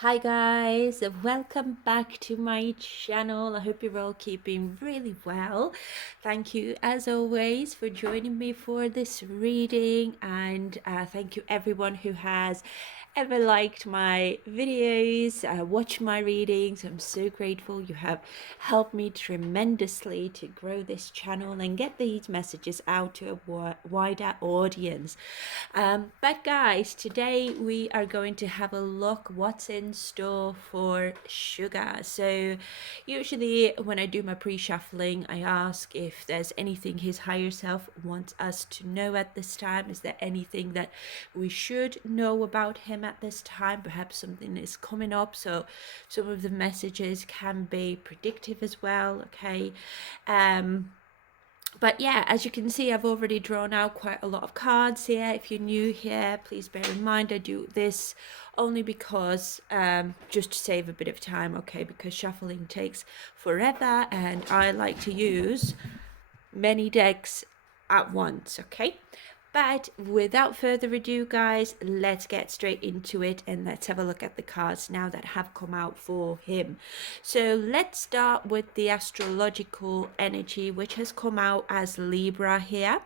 Hi guys, welcome back to my channel. I hope you're all keeping really well. Thank you as always for joining me for this reading, and thank you everyone who has ever liked my videos, watched my readings. I'm so grateful. You have helped me tremendously to grow this channel and get these messages out to a wider audience. But guys, today we are going to have a look what's in store for Sugar. So usually when I do my pre-shuffling, I ask if there's anything his higher self wants us to know at this time. Is there anything that we should know about him at this time? Perhaps something is coming up, so some of the messages can be predictive as well. Okay. But yeah, as you can see, I've already drawn out quite a lot of cards here. If you're new here, please bear in mind I do this only because just to save a bit of time, okay, because shuffling takes forever and I like to use many decks at once, okay? But without further ado, guys, let's get straight into it and let's have a look at the cards now that have come out for him. So let's start with the astrological energy, which has come out as Libra here.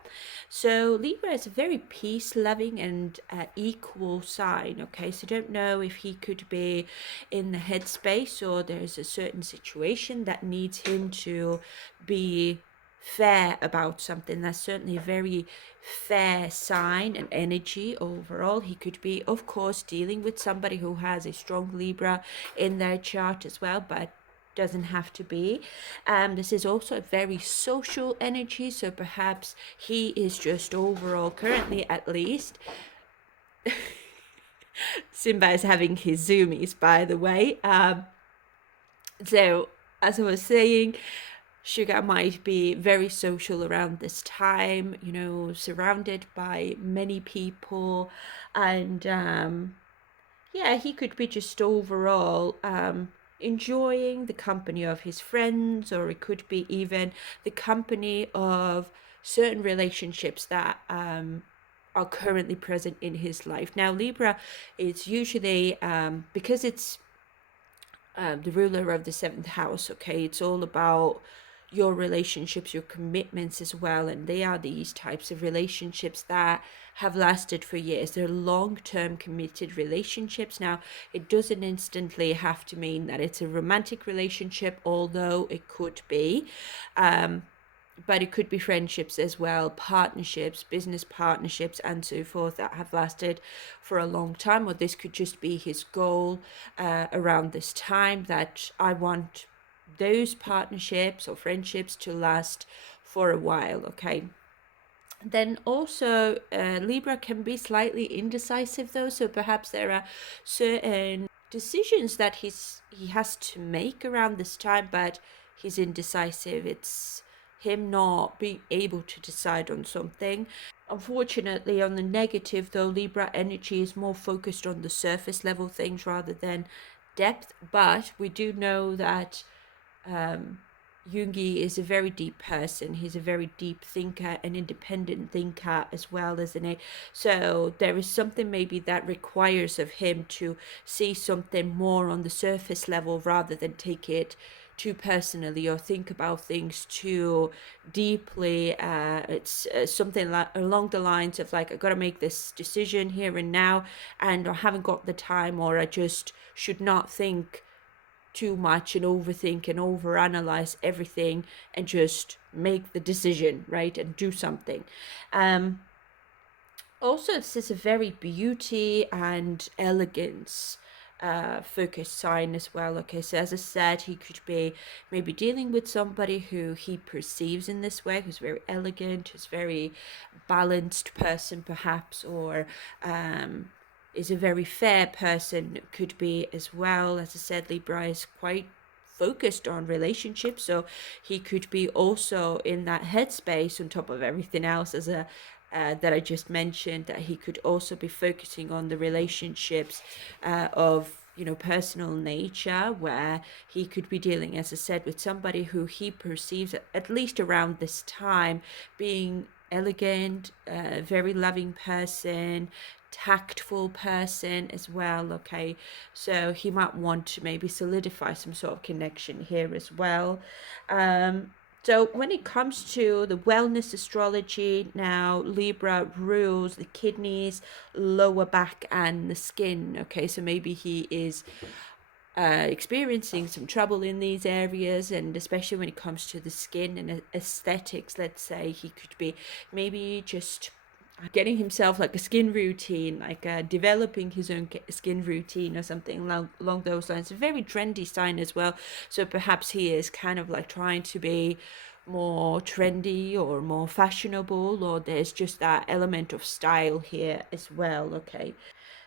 So Libra is a very peace-loving and equal sign, okay? So don't know if he could be in the headspace or there's a certain situation that needs him to be fair about something. That's certainly a very fair sign and energy overall. He could be, of course, dealing with somebody who has a strong Libra in their chart as well, but doesn't have to be. This is also a very social energy, so perhaps he is just overall, currently at least, Simba is having his zoomies, by the way. So as I was saying, Sugar might be very social around this time, you know, surrounded by many people, and yeah, he could be just overall enjoying the company of his friends, or it could be even the company of certain relationships that are currently present in his life. Now, Libra is usually, because it's the ruler of the seventh house, okay, it's all about your relationships, your commitments as well, and they are these types of relationships that have lasted for years. They're long-term committed relationships. Now, it doesn't instantly have to mean that it's a romantic relationship, although it could be, but it could be friendships as well, partnerships, business partnerships, and so forth that have lasted for a long time. Or this could just be his goal around this time, that I want those partnerships or friendships to last for a while, okay? Then also Libra can be slightly indecisive though, so perhaps there are certain decisions that he has to make around this time, but he's indecisive. It's him not being able to decide on something. Unfortunately, on the negative though, Libra energy is more focused on the surface level things rather than depth, but we do know that Jungi is a very deep person. He's a very deep thinker, an independent thinker as well, isn't he? So there is something maybe that requires of him to see something more on the surface level rather than take it too personally or think about things too deeply. It's something like along the lines of like, I got to make this decision here and now, and I haven't got the time, or I just should not think too much and overthink and overanalyze everything and just make the decision, right, and do something. Also, this is a very beauty and elegance focused sign as well. Okay, so as I said, he could be maybe dealing with somebody who he perceives in this way, who's very elegant, who's very balanced person perhaps, or is a very fair person, could be as well. As I said, Libra is quite focused on relationships, so he could be also in that headspace on top of everything else as a that I just mentioned, that he could also be focusing on the relationships of, you know, personal nature, where he could be dealing, as I said, with somebody who he perceives at least around this time being elegant, very loving person, tactful person as well. Okay, so he might want to maybe solidify some sort of connection here as well. So when it comes to the wellness astrology, now Libra rules the kidneys, lower back, and the skin. Okay, so maybe he is experiencing some trouble in these areas, and especially when it comes to the skin and aesthetics. Let's say he could be maybe just getting himself like a skin routine, like developing his own skin routine or something along those lines. A very trendy sign as well, so perhaps he is kind of like trying to be more trendy or more fashionable, or there's just that element of style here as well. Okay,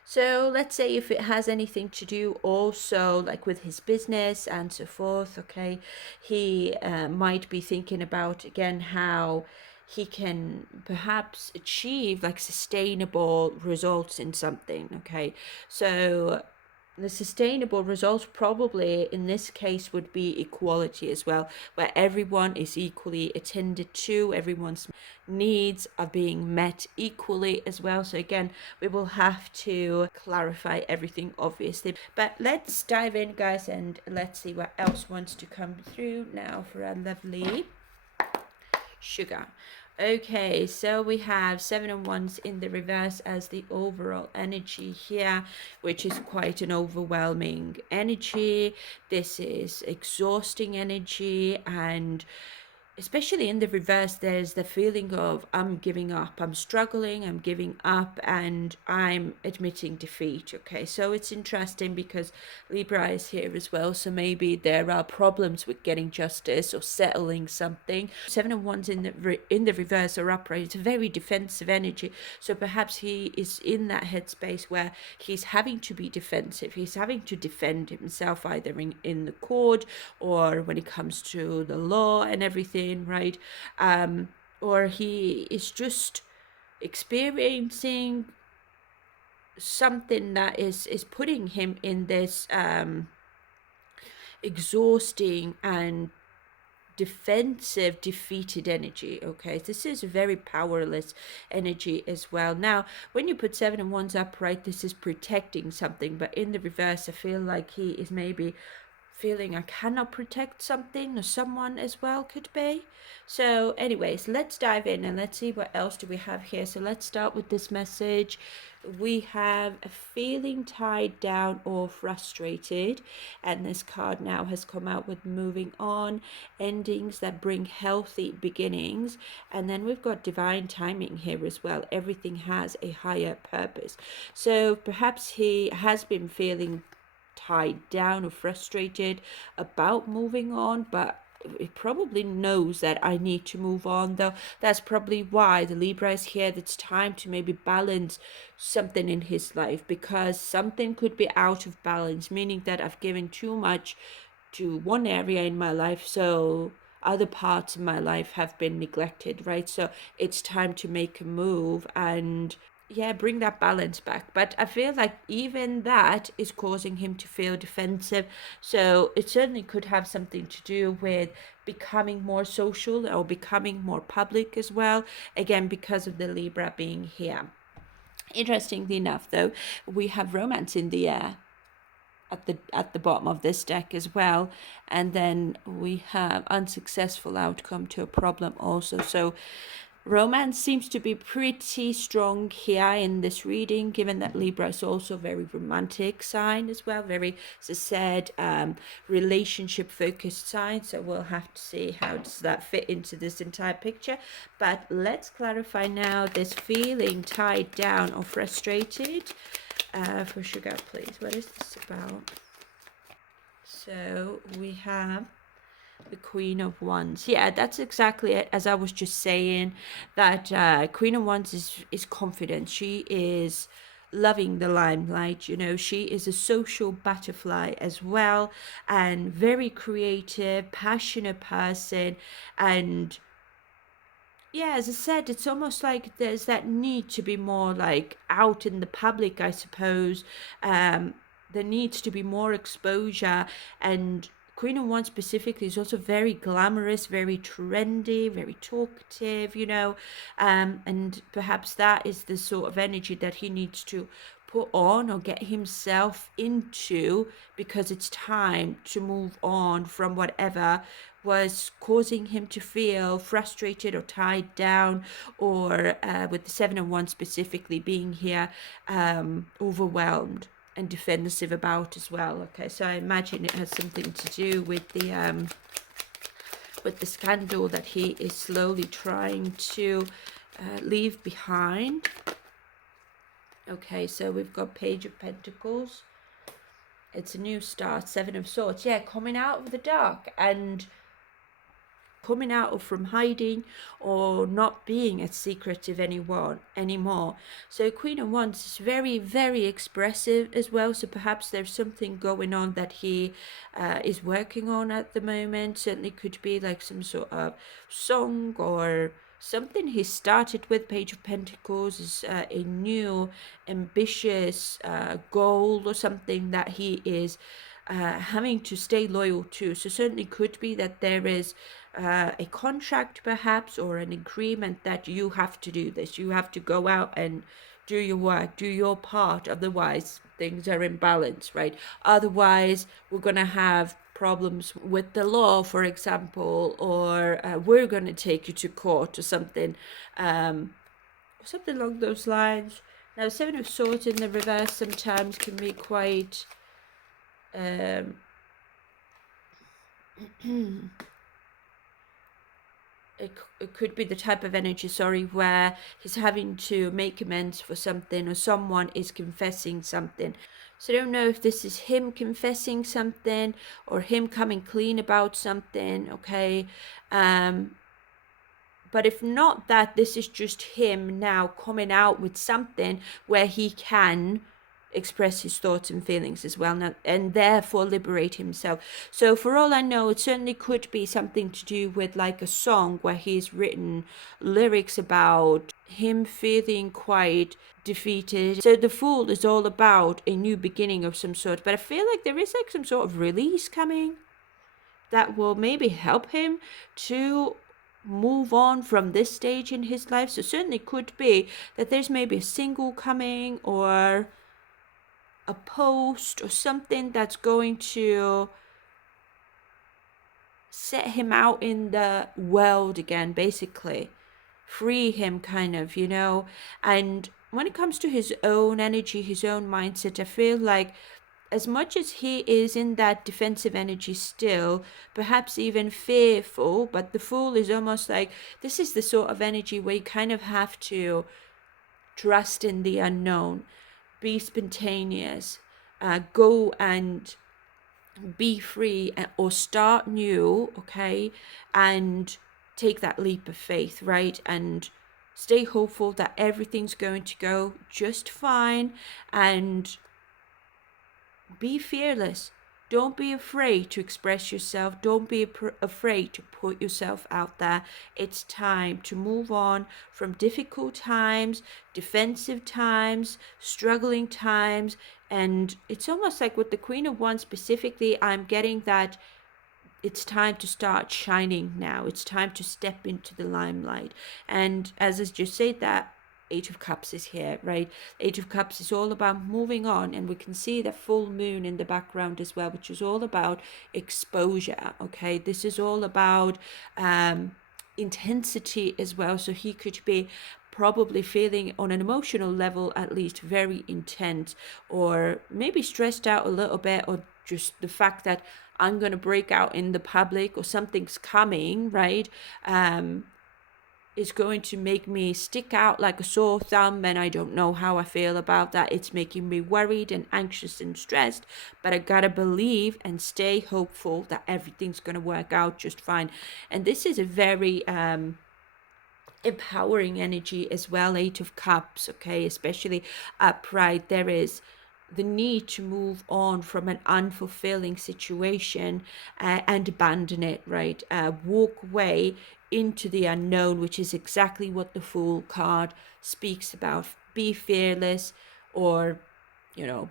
so let's say if it has anything to do also like with his business and so forth. Okay, he might be thinking about again how he can perhaps achieve like sustainable results in something. Okay, so the sustainable results probably in this case would be equality as well, where everyone is equally attended to, everyone's needs are being met equally as well. So again, we will have to clarify everything obviously, but let's dive in, guys, and let's see what else wants to come through now for our lovely Sugar. Okay, so we have 7 of Wands in the reverse as the overall energy here, which is quite an overwhelming energy. This is exhausting energy, and especially in the reverse, there's the feeling of I'm giving up, I'm struggling, I'm giving up, and I'm admitting defeat. Okay, so it's interesting because Libra is here as well, so maybe there are problems with getting justice or settling something. 7 of Wands in the reverse or upright, it's a very defensive energy, so perhaps he is in that headspace where he's having to be defensive, he's having to defend himself either in the court or when it comes to the law and everything, right? Or he is just experiencing something that is putting him in this exhausting and defensive, defeated energy. Okay, this is a very powerless energy as well. Now when you put 7 of Wands upright, this is protecting something, but in the reverse I feel like he is maybe feeling I cannot protect something or someone as well, could be. So anyways, let's dive in and let's see what else do we have here. So let's start with this message. We have a feeling tied down or frustrated, and this card now has come out with moving on, endings that bring healthy beginnings, and then we've got divine timing here as well. Everything has a higher purpose. So perhaps he has been feeling tied down or frustrated about moving on, but he probably knows that I need to move on, though. That's probably why the Libra is here. It's time to maybe balance something in his life, because something could be out of balance, meaning that I've given too much to one area in my life, so other parts of my life have been neglected, right? So it's time to make a move and bring that balance back. But I feel like even that is causing him to feel defensive, so it certainly could have something to do with becoming more social or becoming more public as well, again because of the Libra being here. Interestingly enough, though, we have romance in the air at the bottom of this deck as well, and then we have unsuccessful outcome to a problem also. So romance seems to be pretty strong here in this reading, given that Libra is also a very romantic sign as well, very, as I said, relationship focused sign. So we'll have to see how does that fit into this entire picture. But let's clarify now this feeling tied down or frustrated. For Sugar, please, what is this about? So we have the Queen of Wands. Yeah, that's exactly it. As I was just saying, that Queen of Wands is confident. She is loving the limelight. You know, she is a social butterfly as well, and very creative, passionate person. And yeah, as I said, it's almost like there's that need to be more like out in the public, I suppose. There needs to be more exposure, and Queen of Wands specifically is also very glamorous, very trendy, very talkative, and perhaps that is the sort of energy that he needs to put on or get himself into, because it's time to move on from whatever was causing him to feel frustrated or tied down, or with the Seven of Wands specifically being here, overwhelmed and defensive about as well. Okay, so I imagine it has something to do with the scandal that he is slowly trying to leave behind. Okay, so we've got Page of Pentacles. It's a new start. Seven of Swords. Yeah, coming out of the dark and coming out of from hiding or not being as secretive anymore. So Queen of Wands is very, very expressive as well. So perhaps there's something going on that he is working on at the moment. Certainly could be like some sort of song or something he started with. Page of Pentacles is a new ambitious goal or something that he is having to stay loyal to. So certainly could be that there is a contract perhaps, or an agreement that you have to do this. You have to go out and do your work, do your part. Otherwise, things are in balance, right? Otherwise, we're going to have problems with the law, for example, or we're going to take you to court or something, something along those lines. Now, Seven of Swords in the reverse sometimes can be quite it could be the type of energy, where he's having to make amends for something, or someone is confessing something. So I don't know if this is him confessing something or him coming clean about something, okay? But if not that, this is just him now coming out with something where he can express his thoughts and feelings as well now, and therefore liberate himself. So for all I know, it certainly could be something to do with like a song where he's written lyrics about him feeling quite defeated. So the Fool is all about a new beginning of some sort, but I feel like there is like some sort of release coming that will maybe help him to move on from this stage in his life. So certainly could be that there's maybe a single coming, or a post or something that's going to set him out in the world again, basically free him kind of, and when it comes to his own energy, his own mindset, I feel like as much as he is in that defensive energy still, perhaps even fearful, but the Fool is almost like, this is the sort of energy where you kind of have to trust in the unknown, be spontaneous, go and be free, or start new, okay, and take that leap of faith, right? And stay hopeful that everything's going to go just fine, and be fearless. Don't be afraid to express yourself. Don't be afraid to put yourself out there. It's time to move on from difficult times, defensive times, struggling times. And it's almost like with the Queen of Wands specifically, I'm getting that it's time to start shining now. It's time to step into the limelight. And as I just said, that Eight of Cups is here, right? Eight of Cups is all about moving on, and we can see the full moon in the background as well, which is all about exposure, okay? This is all about intensity as well. So he could be probably feeling on an emotional level at least very intense, or maybe stressed out a little bit, or just the fact that I'm going to break out in the public, or something's coming, right? Is going to make me stick out like a sore thumb, and I don't know how I feel about that. It's making me worried and anxious and stressed, but I gotta believe and stay hopeful that everything's gonna work out just fine. And this is a very empowering energy as well, Eight of Cups, okay? Especially upright, there is the need to move on from an unfulfilling situation, and abandon it, right? Walk away into the unknown, which is exactly what the Fool card speaks about. Be fearless, or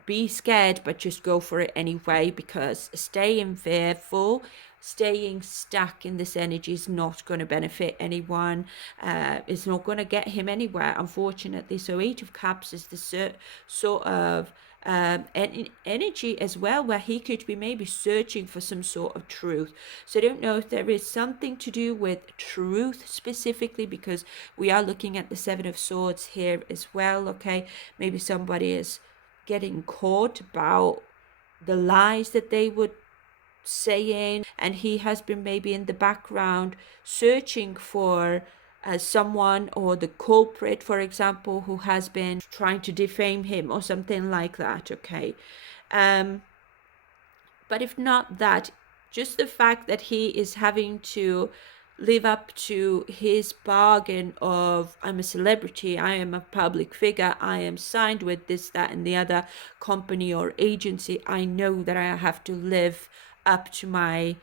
be scared, but just go for it anyway, because staying fearful, staying stuck in this energy is not going to benefit anyone. It's not going to get him anywhere, unfortunately. So Eight of Cups is the sort of energy as well, where he could be maybe searching for some sort of truth. So I don't know if there is something to do with truth specifically, because we are looking at the Seven of Swords here as well. Okay, maybe somebody is getting caught about the lies that they would saying, and he has been maybe in the background searching for someone, or the culprit, for example, who has been trying to defame him or something like that. Okay, but if not that, just the fact that he is having to live up to his bargain of, I'm a celebrity, I am a public figure, I am signed with this, that, and the other company or agency, I know that I have to live up to my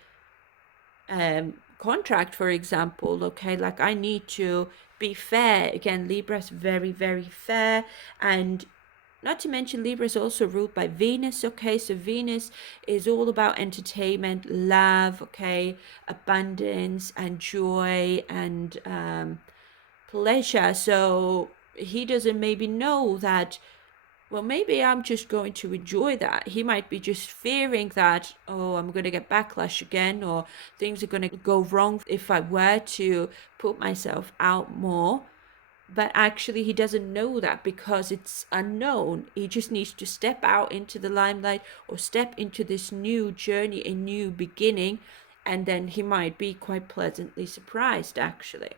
contract, for example. Okay, like I need to be fair. Again, Libra is very, very fair, and not to mention Libra is also ruled by Venus. Okay, so Venus is all about entertainment, love, okay, abundance and joy and pleasure. So he doesn't maybe know that, well, maybe I'm just going to enjoy that. He might be just fearing that, oh, I'm going to get backlash again, or things are going to go wrong if I were to put myself out more. But actually, he doesn't know that, because it's unknown. He just needs to step out into the limelight, or step into this new journey, a new beginning, and then he might be quite pleasantly surprised, actually.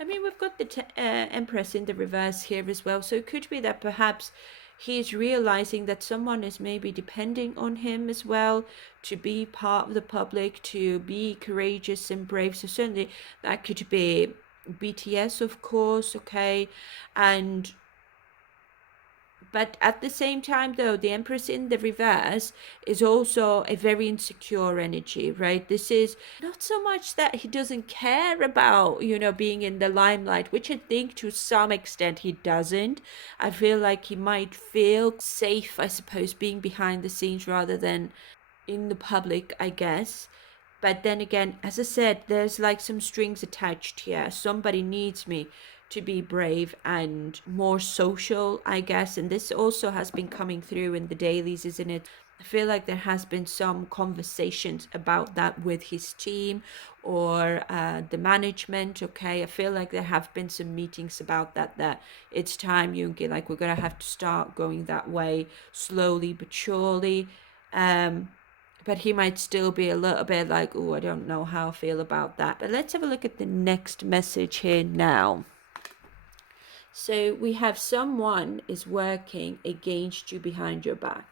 I mean, we've got the Empress in the reverse here as well. So it could be that perhaps he's realizing that someone is maybe depending on him as well to be part of the public, to be courageous and brave. So certainly that could be BTS, of course, okay. But at the same time, though, the Empress in the reverse is also a very insecure energy, right? This is not so much that he doesn't care about, being in the limelight, which I think to some extent he doesn't. I feel like he might feel safe, I suppose, being behind the scenes rather than in the public, I guess. But then again, as I said, there's like some strings attached here. Somebody needs me to be brave and more social, I guess. And this also has been coming through in the dailies, isn't it? I feel like there has been some conversations about that with his team or the management. Okay, I feel like there have been some meetings about that it's time, Jungi, like we're going to have to start going that way slowly but surely. But he might still be a little bit like, oh, I don't know how I feel about that. But let's have a look at the next message here now. So we have someone is working against you behind your back.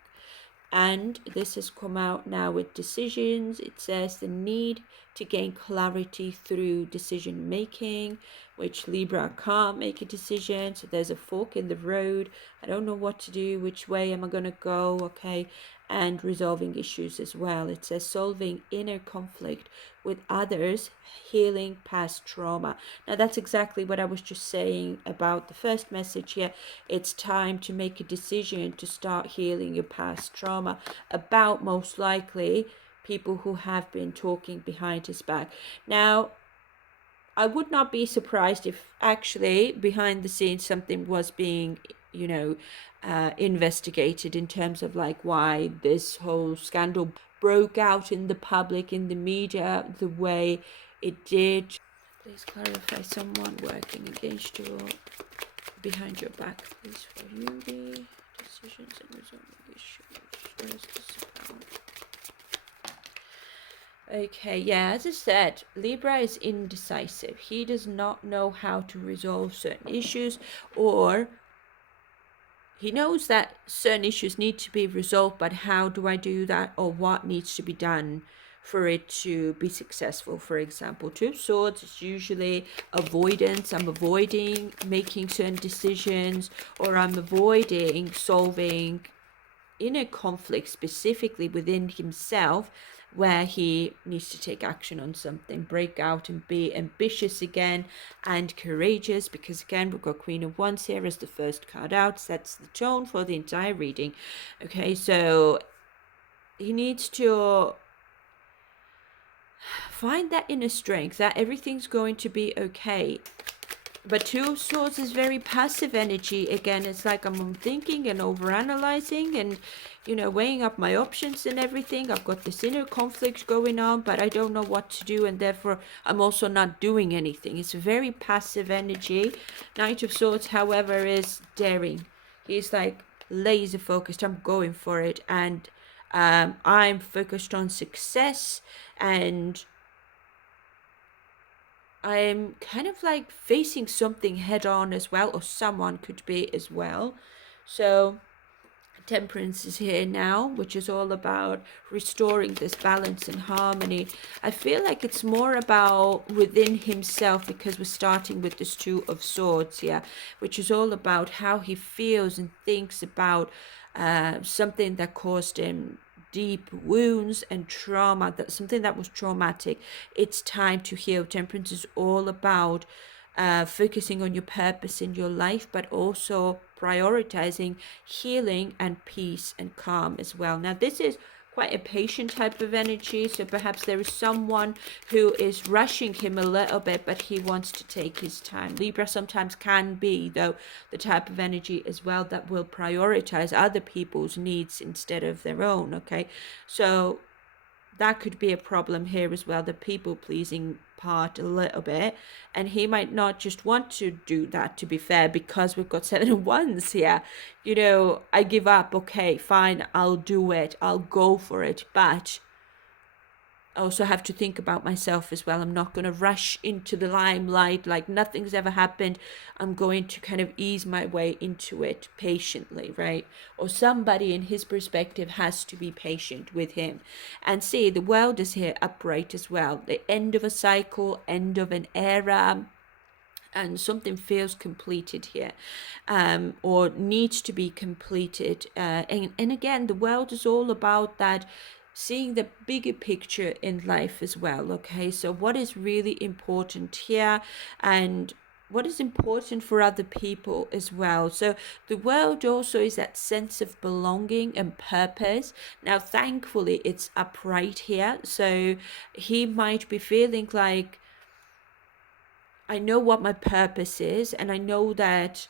And this has come out now with decisions. It says the need to gain clarity through decision making, which Libra can't make a decision. So there's a fork in the road. I don't know what to do. Which way am I going to go? Okay. And resolving issues as well. It says solving inner conflict with others, healing past trauma. Now that's exactly what I was just saying about the first message here. It's time to make a decision to start healing your past trauma, about most likely people who have been talking behind his back. Now, I would not be surprised if actually behind the scenes something was being, investigated in terms of like why this whole scandal broke out in the public, in the media, the way it did. Please clarify someone working against you or behind your back, please, for you. The decisions and resolving issues. Where's this about? Okay, yeah, as I said, Libra is indecisive. He does not know how to resolve certain issues, or he knows that certain issues need to be resolved, but how do I do that, or what needs to be done for it to be successful? For example, Two of Swords is usually avoidance. I'm avoiding making certain decisions, or I'm avoiding solving inner conflict specifically within himself, where he needs to take action on something, break out and be ambitious again and courageous, because again we've got Queen of Wands here as the first card out, sets the tone for the entire reading. Okay, so he needs to find that inner strength that everything's going to be okay. But Two of Swords is very passive energy. Again, it's like I'm thinking and overanalyzing and, weighing up my options and everything. I've got this inner conflict going on, but I don't know what to do, and therefore I'm also not doing anything. It's a very passive energy. Knight of Swords, however, is daring. He's like laser focused. I'm going for it, and I'm focused on success, and I'm kind of like facing something head on as well, or someone could be as well. So Temperance is here now, which is all about restoring this balance and harmony. I feel like it's more about within himself, because we're starting with this Two of Swords here, which is all about how he feels and thinks about something that caused him deep wounds and trauma, that something that was traumatic. It's time to heal. Temperance is all about focusing on your purpose in your life, but also prioritizing healing and peace and calm as well. Now, this is quite a patient type of energy, so perhaps there is someone who is rushing him a little bit, but he wants to take his time. Libra sometimes can be, though, the type of energy as well that will prioritize other people's needs instead of their own. Okay, so that could be a problem here as well, the people pleasing part a little bit, and he might not just want to do that, to be fair, because we've got 7 of Wands here. I give up. Okay, fine, I'll do it, I'll go for it, but I also have to think about myself as well. I'm not going to rush into the limelight like nothing's ever happened. I'm going to kind of ease my way into it patiently, right? Or somebody in his perspective has to be patient with him. And see, the world is here upright as well. The end of a cycle, end of an era, and something feels completed here, or needs to be completed. And again, the world is all about that, seeing the bigger picture in life as well. Okay, so what is really important here, and what is important for other people as well. So the world also is that sense of belonging and purpose. Now, thankfully, it's upright here, so he might be feeling like, I know what my purpose is, and I know that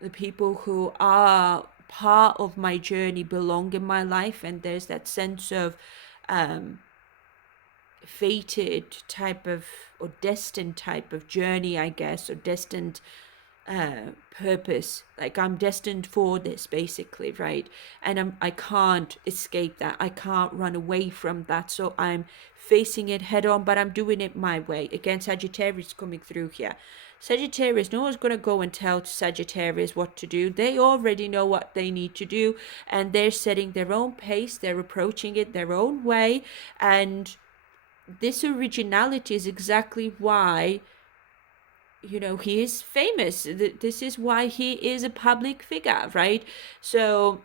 the people who are part of my journey belong in my life, and there's that sense of fated type of, or destined type of journey, I guess, or destined purpose. Like, I'm destined for this, basically, right? And I can't escape that. I can't run away from that. So I'm facing it head on, but I'm doing it my way. Again, Sagittarius coming through here. Sagittarius, no one's going to go and tell Sagittarius what to do. They already know what they need to do, and they're setting their own pace. They're approaching it their own way. And this originality is exactly why he is famous. This is why he is a public figure, right? So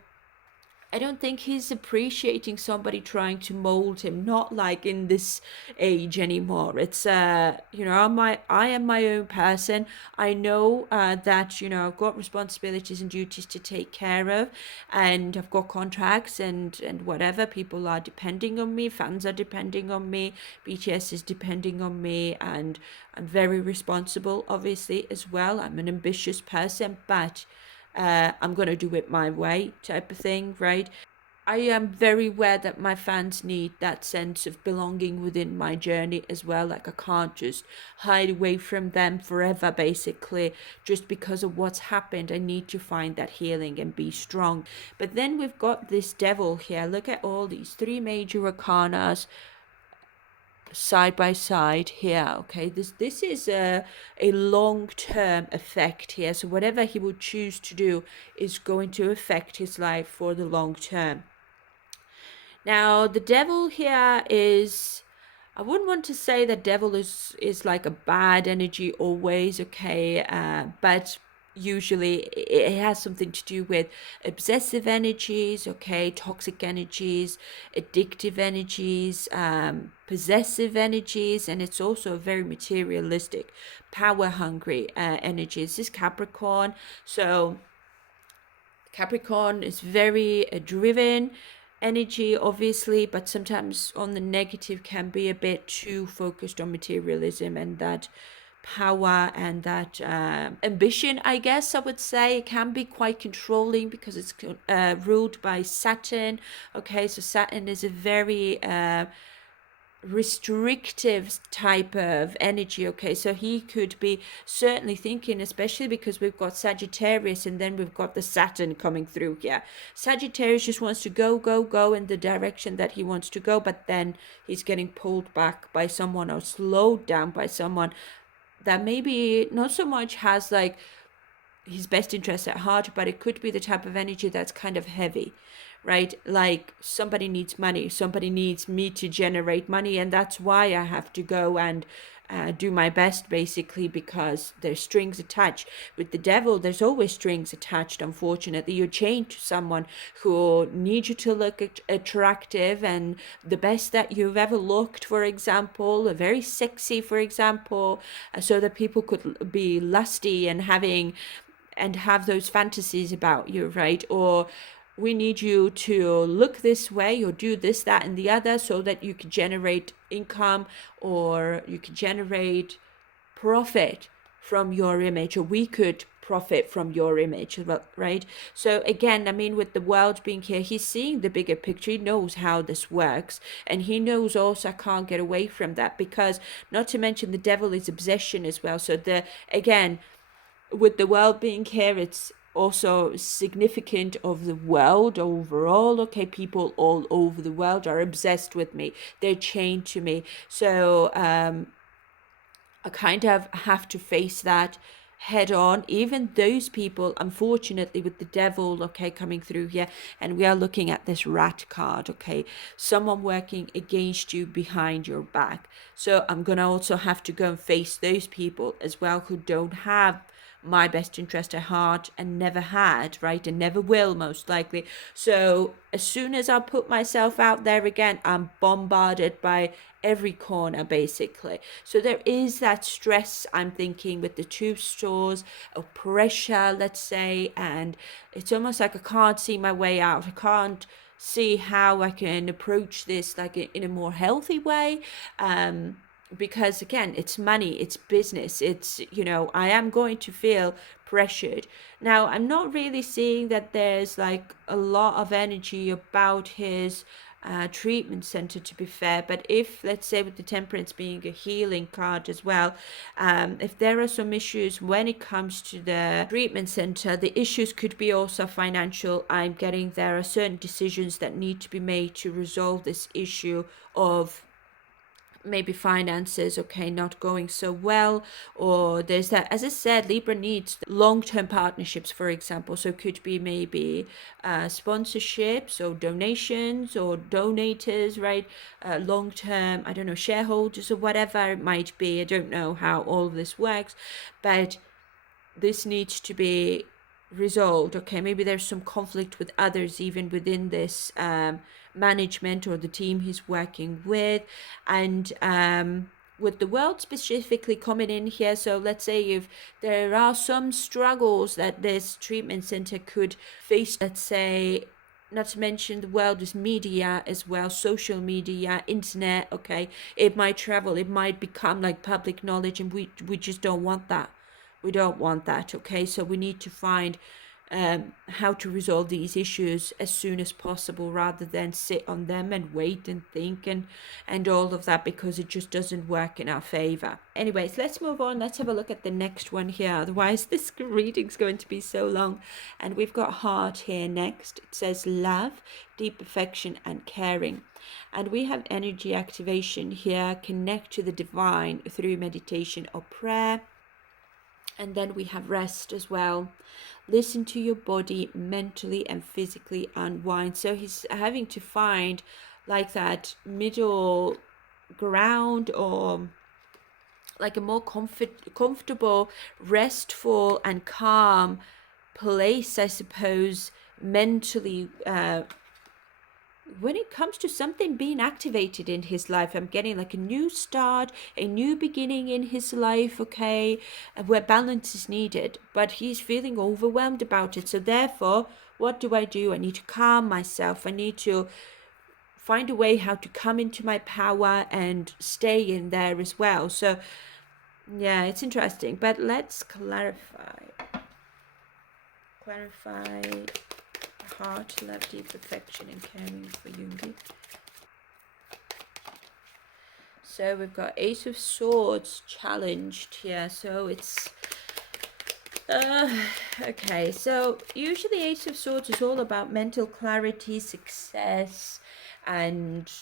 I don't think he's appreciating somebody trying to mold him, not like in this age anymore. It's I am my own person. I know that I've got responsibilities and duties to take care of, and I've got contracts and whatever. People are depending on me, fans are depending on me, BTS is depending on me, and I'm very responsible, obviously, as well. I'm an ambitious person, but I'm going to do it my way, type of thing, right? I am very aware that my fans need that sense of belonging within my journey as well. Like, I can't just hide away from them forever, basically, just because of what's happened. I need to find that healing and be strong. But then we've got this devil here. Look at all these 3 major arcanas side by side here. Okay, this is a long-term effect here, so whatever he would choose to do is going to affect his life for the long term. Now, the devil here is, I wouldn't want to say that devil is like a bad energy always, okay, but usually it has something to do with obsessive energies, okay, toxic energies, addictive energies, possessive energies, and it's also very materialistic, power hungry energies. This Capricorn, so Capricorn is very driven energy, obviously, but sometimes on the negative can be a bit too focused on materialism and that power and that ambition, I guess I would say. It can be quite controlling because it's ruled by Saturn. Okay, so Saturn is a very restrictive type of energy. Okay, so he could be certainly thinking, especially because we've got Sagittarius and then we've got the Saturn coming through here. Sagittarius just wants to go in the direction that he wants to go, but then he's getting pulled back by someone or slowed down by someone that maybe not so much has like his best interest at heart, but it could be the type of energy that's kind of heavy, right? Like somebody needs money, somebody needs me to generate money, and that's why I have to go and do my best, basically, because there's strings attached. With the devil, there's always strings attached, unfortunately. You're chained to someone who needs you to look attractive and the best that you've ever looked, for example, very sexy, for example, so that people could be lusty and have those fantasies about you, right? Or we need you to look this way or do this, that, and the other so that you can generate income or you can generate profit from your image, or we could profit from your image, right? So again, I mean, with the world being here, he's seeing the bigger picture. He knows how this works, and he knows also I can't get away from that, because not to mention the devil is obsession as well. So again, with the world being here, it's also significant of the world overall. Okay, people all over the world are obsessed with me, they're chained to me. So I kind of have to face that head on. Even those people, unfortunately, with the devil, okay, coming through here, and we are looking at this rat card, okay, someone working against you behind your back. So I'm gonna also have to go and face those people as well, who don't have my best interest at heart and never had, right, and never will, most likely. So as soon as I put myself out there again, I'm bombarded by every corner, basically. So there is that stress, I'm thinking, with the two stores, of pressure, let's say, and it's almost like I can't see my way out. I can't see how I can approach this like in a more healthy way. Because again, it's money, it's business, it's, I am going to feel pressured. Now, I'm not really seeing that there's like a lot of energy about his treatment center, to be fair. But if, let's say, with the Temperance being a healing card as well, if there are some issues when it comes to the treatment center, the issues could be also financial. I'm getting there are certain decisions that need to be made to resolve this issue of maybe finances, okay, not going so well. Or there's that, as I said, Libra needs long-term partnerships, for example. So it could be maybe sponsorships or donations or donators, right? Long-term, I don't know, shareholders or whatever it might be. I don't know how all of this works, but this needs to be resolved. Okay, maybe there's some conflict with others even within this management or the team he's working with. And with the world specifically coming in here, so let's say if there are some struggles that this treatment center could face, let's say, not to mention the world is media as well, social media, internet, okay, it might travel, it might become like public knowledge, and we just don't want that. We don't want that, okay? So we need to find how to resolve these issues as soon as possible, rather than sit on them and wait and think and all of that, because it just doesn't work in our favor. Anyways, let's move on. Let's have a look at the next one here. Otherwise, this reading's going to be so long. And we've got heart here next. It says love, deep affection, and caring. And we have energy activation here. Connect to the divine through meditation or prayer. And then we have rest as well. Listen to your body, mentally and physically unwind. So he's having to find like that middle ground, or like a more comfortable, restful, and calm place, I suppose, mentally. When it comes to something being activated in his life, I'm getting like a new start, a new beginning in his life, okay, where balance is needed, but he's feeling overwhelmed about it. So therefore, what do? I need to calm myself. I need to find a way how to come into my power and stay in there as well. So yeah, it's interesting, but let's clarify heart, love, deep affection, and caring for Jungi. So we've got Ace of Swords challenged here. So it's okay. So usually Ace of Swords is all about mental clarity, success, and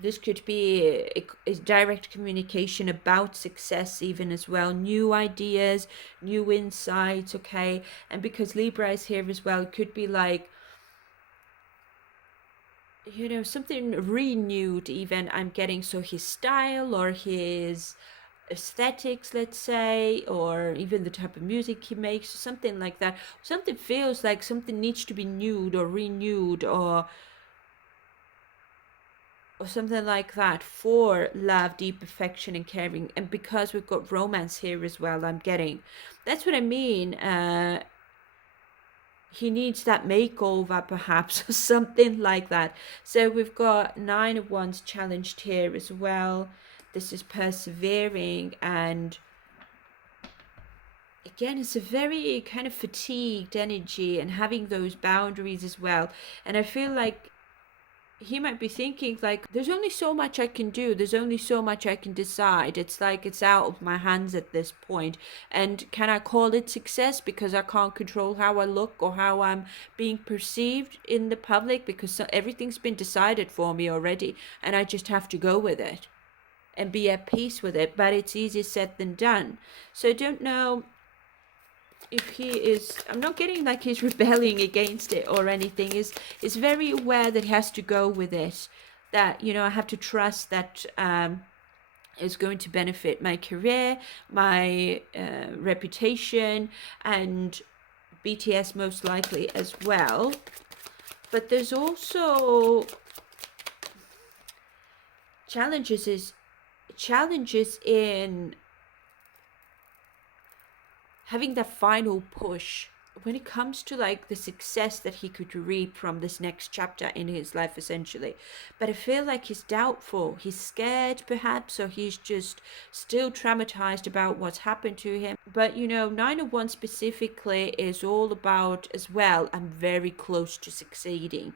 this could be a direct communication about success even as well, new ideas, new insights, okay? And because Libra is here as well, it could be like, you know, something renewed even, I'm getting. So his style or his aesthetics, let's say, or even the type of music he makes, something like that. Something feels like something needs to be renewed or renewed, or something like that for love, deep affection, and caring. And because we've got romance here as well, I'm getting, that's what I mean. He needs that makeover perhaps, or something like that. So we've got Nine of Wands challenged here as well. This is persevering, and again, it's a very kind of fatigued energy and having those boundaries as well. And I feel like he might be thinking like, there's only so much I can do, there's only so much I can decide. It's like it's out of my hands at this point. And can I call it success because I can't control how I look or how I'm being perceived in the public, because everything's been decided for me already and I just have to go with it and be at peace with it. But it's easier said than done. So I don't know if he is, I'm not getting like he's rebelling against it or anything. Is very aware that he has to go with it, that, you know, I have to trust that is going to benefit my career, my reputation, and BTS most likely as well. But there's also challenges in having that final push when it comes to like the success that he could reap from this next chapter in his life, essentially. But I feel like he's doubtful, he's scared perhaps, or he's just still traumatized about what's happened to him. But you know, 901 specifically is all about as well, I'm very close to succeeding.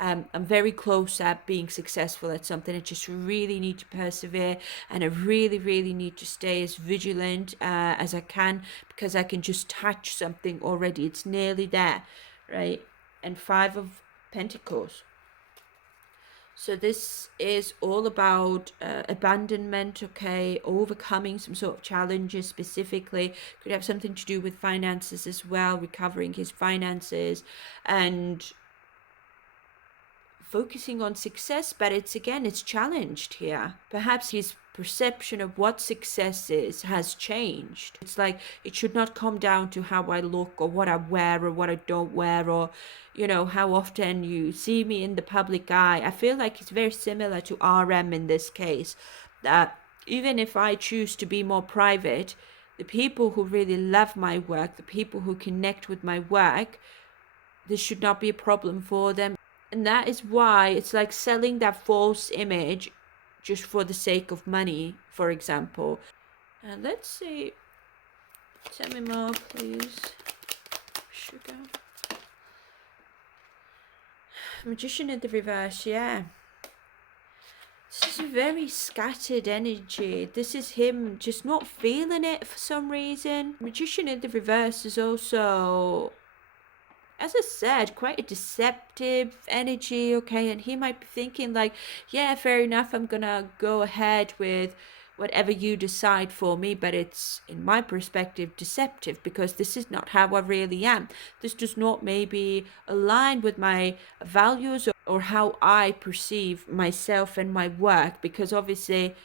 I'm very close at being successful at something. I just really need to persevere, and I really, really need to stay as vigilant as I can, because I can just touch something already. It's nearly there, right? And Five of Pentacles. So this is all about abandonment, okay, overcoming some sort of challenges specifically. Could have something to do with finances as well, recovering his finances, and focusing on success. But it's challenged here. Perhaps his perception of what success is has changed. It's like, it should not come down to how I look or what I wear or what I don't wear, or, you know, how often you see me in the public eye. I feel like it's very similar to RM in this case, that even if I choose to be more private, the people who really love my work, the people who connect with my work, this should not be a problem for them. And that is why it's like selling that false image just for the sake of money, for example. And let's see. Tell me more, please. Sugar. Magician in the reverse, yeah. This is a very scattered energy. This is him just not feeling it for some reason. Magician in the reverse is also, as I said, quite a deceptive energy, okay? And he might be thinking like, yeah, fair enough, I'm gonna go ahead with whatever you decide for me, but it's, in my perspective, deceptive, because this is not how I really am. This does not maybe align with my values or how I perceive myself and my work, because obviously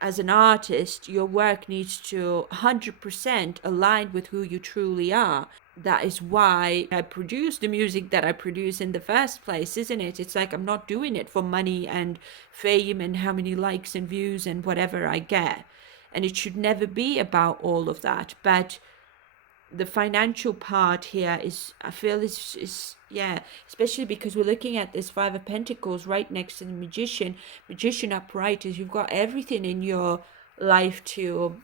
as an artist, your work needs to 100% align with who you truly are. That is why I produce the music that I produce in the first place, isn't it? It's like I'm not doing it for money and fame and how many likes and views and whatever I get. And it should never be about all of that. But the financial part here is, I feel, is yeah, especially because we're looking at this Five of Pentacles right next to the Magician upright, is you've got everything in your life to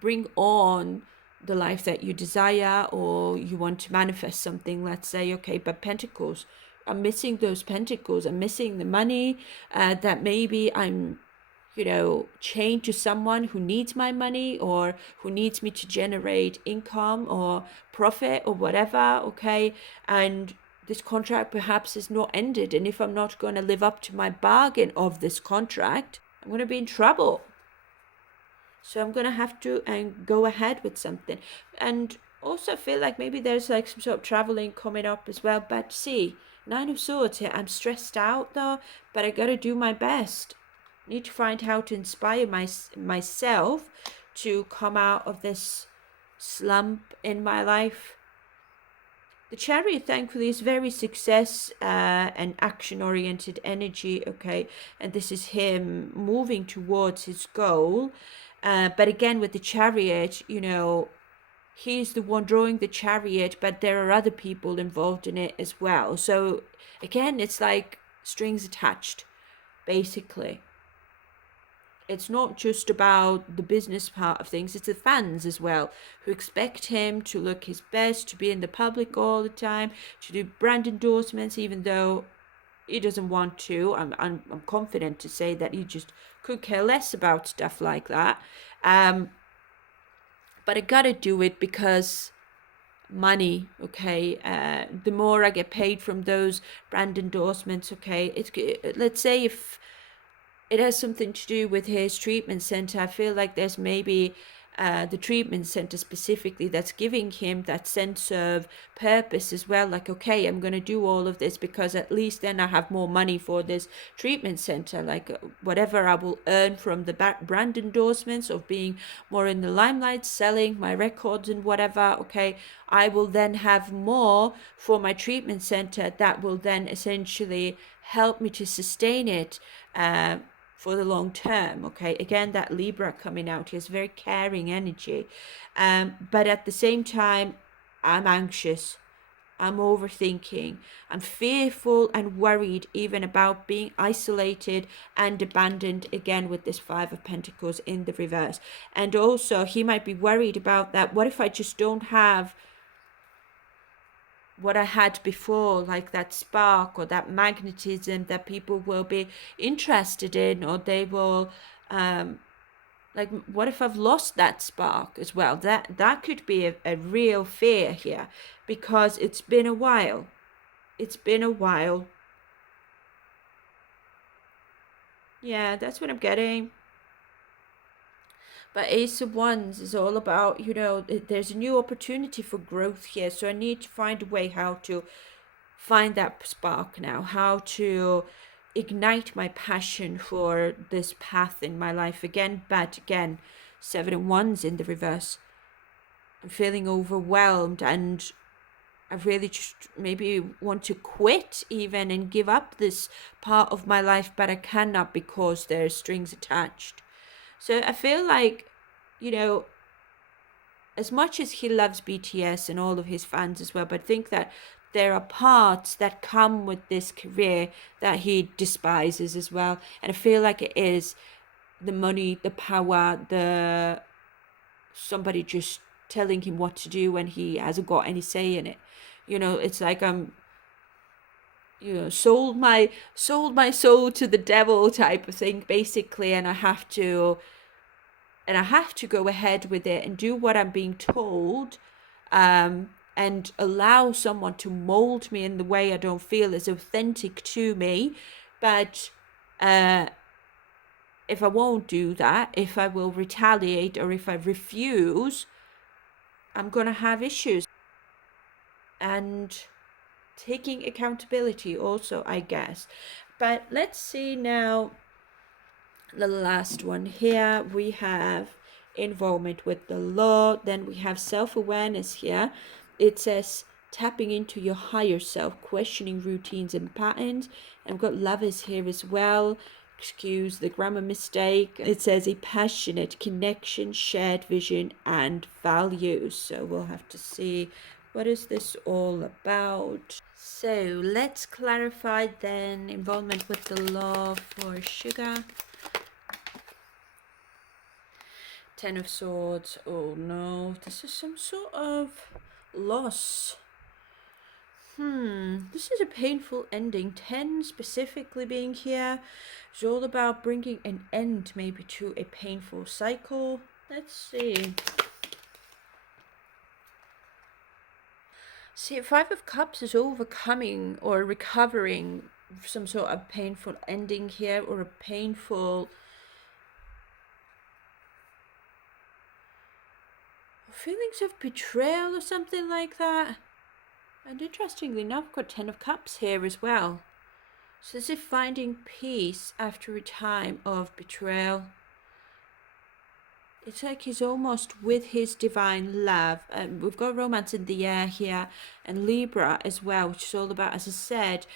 bring on the life that you desire, or you want to manifest something, let's say. Okay, but Pentacles, I'm missing those Pentacles. I'm missing the money, that maybe I'm, chained to someone who needs my money, or who needs me to generate income or profit or whatever. Okay, and this contract perhaps is not ended, and if I'm not going to live up to my bargain of this contract, I'm going to be in trouble. So I'm going to have to go ahead with something. And also feel like maybe there's like some sort of traveling coming up as well. But see, Nine of Swords here. I'm stressed out though, but I got to do my best. Need to find how to inspire myself to come out of this slump in my life. The Chariot, thankfully, is very success and action-oriented energy, okay? And this is him moving towards his goal. But again, with the Chariot, he's the one drawing the Chariot, but there are other people involved in it as well. So again, it's like strings attached, basically. It's not just about the business part of things, it's the fans as well, who expect him to look his best, to be in the public all the time, to do brand endorsements, even though he doesn't want to. I'm confident to say that he just could care less about stuff like that. But I gotta do it because money, okay? The more I get paid from those brand endorsements, okay? Let's say if it has something to do with his treatment center. I feel like there's maybe the treatment center specifically that's giving him that sense of purpose as well. Like, okay, I'm going to do all of this because at least then I have more money for this treatment center. Like whatever I will earn from the brand endorsements of being more in the limelight, selling my records and whatever, okay, I will then have more for my treatment center that will then essentially help me to sustain it for the long term. Okay, again, that Libra coming out is very caring energy, but at the same time, I'm anxious, I'm overthinking, I'm fearful and worried even about being isolated and abandoned, again with this Five of Pentacles in the reverse. And also he might be worried about that, what if I just don't have what I had before, like that spark or that magnetism that people will be interested in, or they will like, what if I've lost that spark as well? That could be a real fear here, because it's been a while. Yeah, that's what I'm getting. But Ace of Wands is all about, there's a new opportunity for growth here. So I need to find a way how to find that spark now, how to ignite my passion for this path in my life again. But again, Seven of Wands in the reverse. I'm feeling overwhelmed, and I really just maybe want to quit even and give up this part of my life, but I cannot because there's strings attached. So I feel like, as much as he loves BTS and all of his fans as well, but I think that there are parts that come with this career that he despises as well. And I feel like it is the money, the power, the somebody just telling him what to do when he hasn't got any say in it. It's like I'm sold my soul to the devil type of thing, basically, and I have to go ahead with it and do what I'm being told, and allow someone to mold me in the way I don't feel is authentic to me. But if I won't do that, if I will retaliate, or if I refuse, I'm gonna have issues. And taking accountability also, I guess. But let's see now The last one here, we have involvement with the law. Then we have self-awareness here. It says tapping into your higher self, questioning routines and patterns. And we've got lovers here as well. Excuse the grammar mistake. It says a passionate connection, shared vision and values. So we'll have to see what is this all about. So let's clarify then involvement with the law for sugar. Ten of Swords. Oh no, this is some sort of loss. This is a painful ending. 10 specifically being here is all about bringing an end maybe to a painful cycle. Let's see. See, 5 of Cups is overcoming or recovering some sort of painful ending here, or a painful feelings of betrayal or something like that. And interestingly enough, I've got 10 of Cups here as well. So as if finding peace after a time of betrayal. It's like he's almost with his divine love. And we've got romance in the air here, and Libra as well, which is all about, as I said,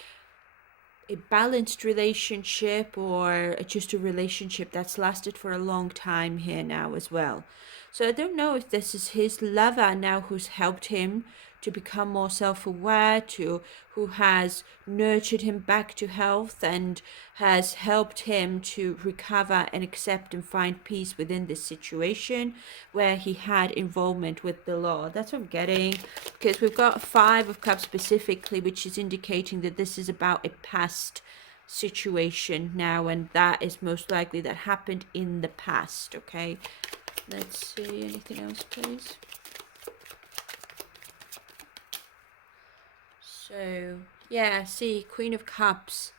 a balanced relationship, or just a relationship that's lasted for a long time here now as well. So I don't know if this is his lover now who's helped him to become more self-aware, who has nurtured him back to health and has helped him to recover and accept and find peace within this situation where he had involvement with the law. That's what I'm getting, because we've got 5 of Cups specifically, which is indicating that this is about a past situation now, and that is most likely that happened in the past. Okay, let's see, anything else please? So yeah, see, Queen of Cups.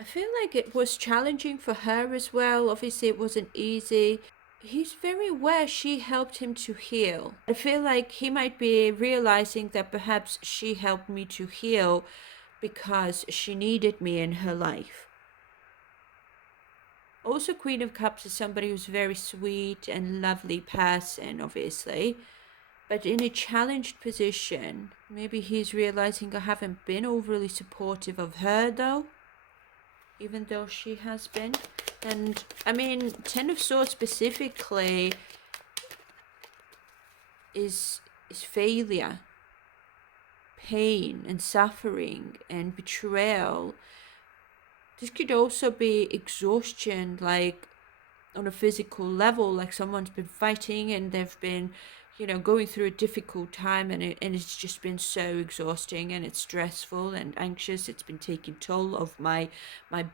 I feel like it was challenging for her as well. Obviously it wasn't easy. He's very aware she helped him to heal. I feel like he might be realizing that perhaps she helped me to heal because she needed me in her life. Also, Queen of Cups is somebody who's very sweet and lovely person, obviously. But in a challenged position, maybe he's realizing I haven't been overly supportive of her though, even though she has been. And I mean, 10 of Swords specifically is failure, pain and suffering and betrayal. This could also be exhaustion, like on a physical level, like someone's been fighting and they've been, you know, going through a difficult time, and it's just been so exhausting and it's stressful and anxious. It's been taking toll of my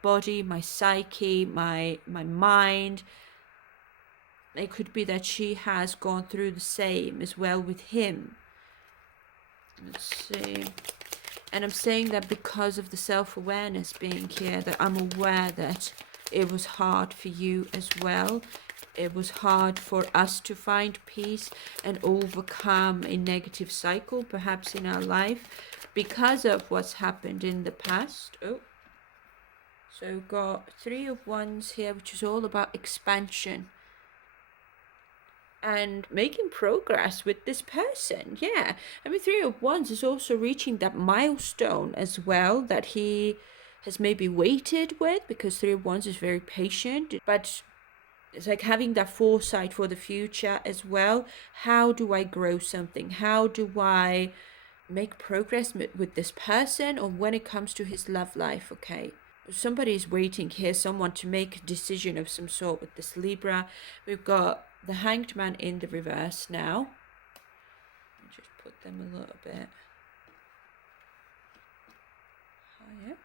body, my psyche, my mind. It could be that she has gone through the same as well with him. Let's see. And I'm saying that because of the self-awareness being here, that I'm aware that it was hard for you as well. It was hard for us to find peace and overcome a negative cycle, perhaps in our life, because of what's happened in the past. Oh, so we've got 3 of Wands here, which is all about expansion and making progress with this person. Yeah, I mean, 3 of Wands is also reaching that milestone as well that he has maybe waited with, because 3 of Wands is very patient, but it's like having that foresight for the future as well. How do I grow something? How do I make progress with this person, or when it comes to his love life? Okay, somebody is waiting here, someone to make a decision of some sort with this Libra. We've got the Hanged Man in the reverse now. I'll just put them a little bit higher.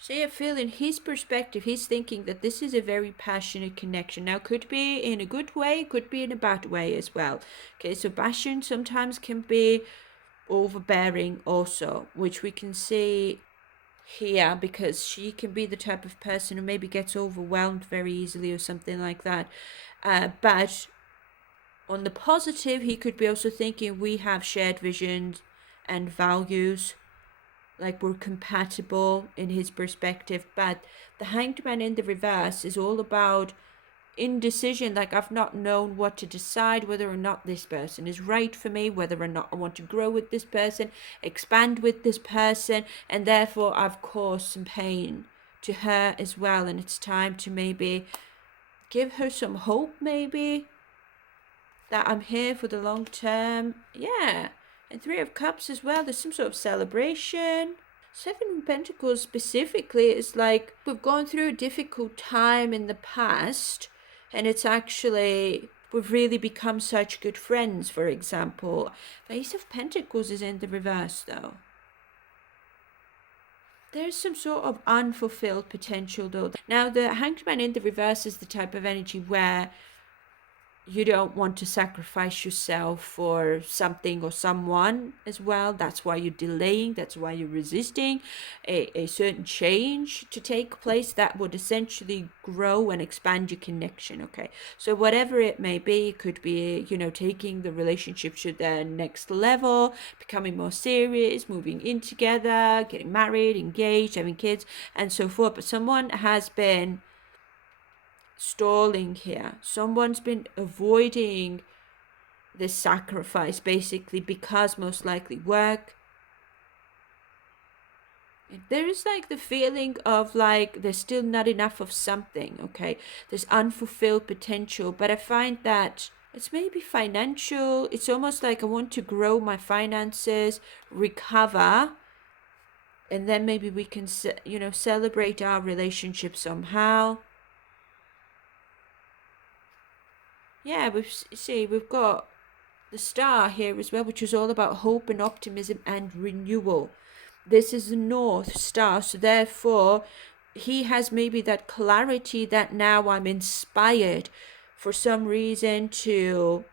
See, I feel in his perspective, he's thinking that this is a very passionate connection. Now, could be in a good way, could be in a bad way as well. Okay, so passion sometimes can be overbearing also, which we can see here, because she can be the type of person who maybe gets overwhelmed very easily or something like that. But on the positive, he could be also thinking we have shared visions, and values, like we're compatible in his perspective. But the Hanged Man in the reverse is all about indecision, like I've not known what to decide, whether or not this person is right for me, whether or not I want to grow with this person, expand with this person, and therefore I've caused some pain to her as well. And it's time to maybe give her some hope, maybe that I'm here for the long term. Yeah. And Three of Cups as well, there's some sort of celebration. Seven of Pentacles specifically is like we've gone through a difficult time in the past, and it's actually we've really become such good friends, for example. The Ace of Pentacles is in the reverse though. There's some sort of unfulfilled potential though. Now the Hanged Man in the reverse is the type of energy where you don't want to sacrifice yourself for something or someone as well. That's why you're delaying. That's why you're resisting a certain change to take place that would essentially grow and expand your connection. Okay, so whatever it may be, it could be, you know, taking the relationship to the next level, becoming more serious, moving in together, getting married, engaged, having kids, and so forth. But someone has been stalling here. Someone's been avoiding this sacrifice basically because most likely work. There is like the feeling of like there's still not enough of something. Okay, there's unfulfilled potential, but I find that it's maybe financial. It's almost like I want to grow my finances, recover, and then maybe we can, you know, celebrate our relationship somehow. Yeah, we've got the Star here as well, which is all about hope and optimism and renewal. This is the North Star, so therefore he has maybe that clarity that now I'm inspired for some reason to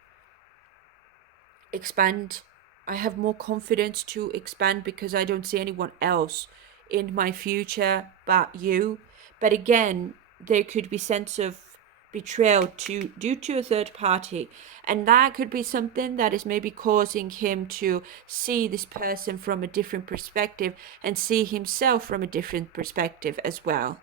expand. I have more confidence to expand because I don't see anyone else in my future but you. But again, there could be sense of betrayal due to a third party, and that could be something that is maybe causing him to see this person from a different perspective and see himself from a different perspective as well.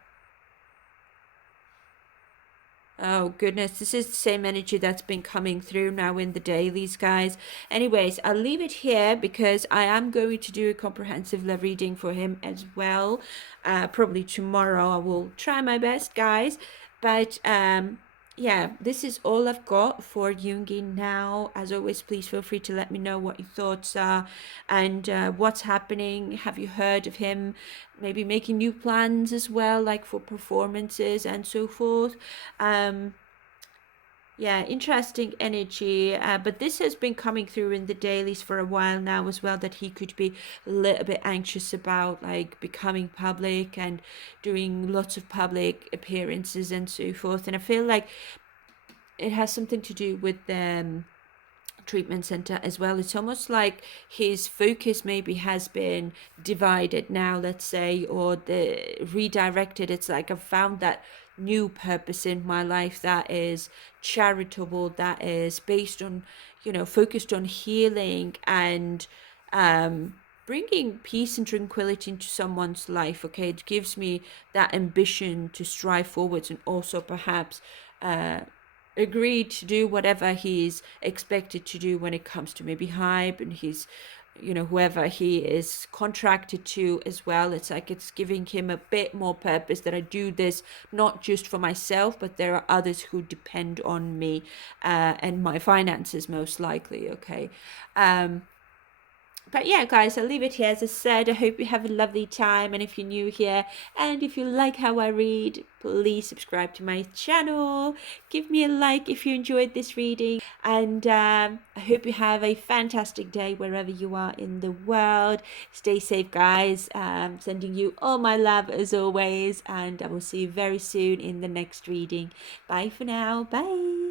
Oh goodness, this is the same energy that's been coming through now in the dailies, guys. Anyways, I'll leave it here because I am going to do a comprehensive love reading for him as well. Probably tomorrow. I will try my best, guys. But yeah, this is all I've got for Jungi now. As always, please feel free to let me know what your thoughts are and what's happening. Have you heard of him maybe making new plans as well, like for performances and so forth? Yeah, interesting energy. But this has been coming through in the dailies for a while now as well, that he could be a little bit anxious about like becoming public and doing lots of public appearances and so forth. And I feel like it has something to do with the treatment center as well. It's almost like his focus maybe has been divided now, let's say, or the redirected. It's like I've found that new purpose in my life that is charitable, that is based on, you know, focused on healing and bringing peace and tranquility into someone's life. Okay, it gives me that ambition to strive forwards and also perhaps agreed to do whatever he's expected to do when it comes to maybe hype and his, you know, whoever he is contracted to as well. It's like it's giving him a bit more purpose that I do this not just for myself, but there are others who depend on me and my finances most likely. Okay. But yeah, guys, I'll leave it here. As I said, I hope you have a lovely time. And if you're new here and if you like how I read, please subscribe to my channel. Give me a like if you enjoyed this reading. And I hope you have a fantastic day wherever you are in the world. Stay safe, guys. Sending you all my love as always. And I will see you very soon in the next reading. Bye for now. Bye.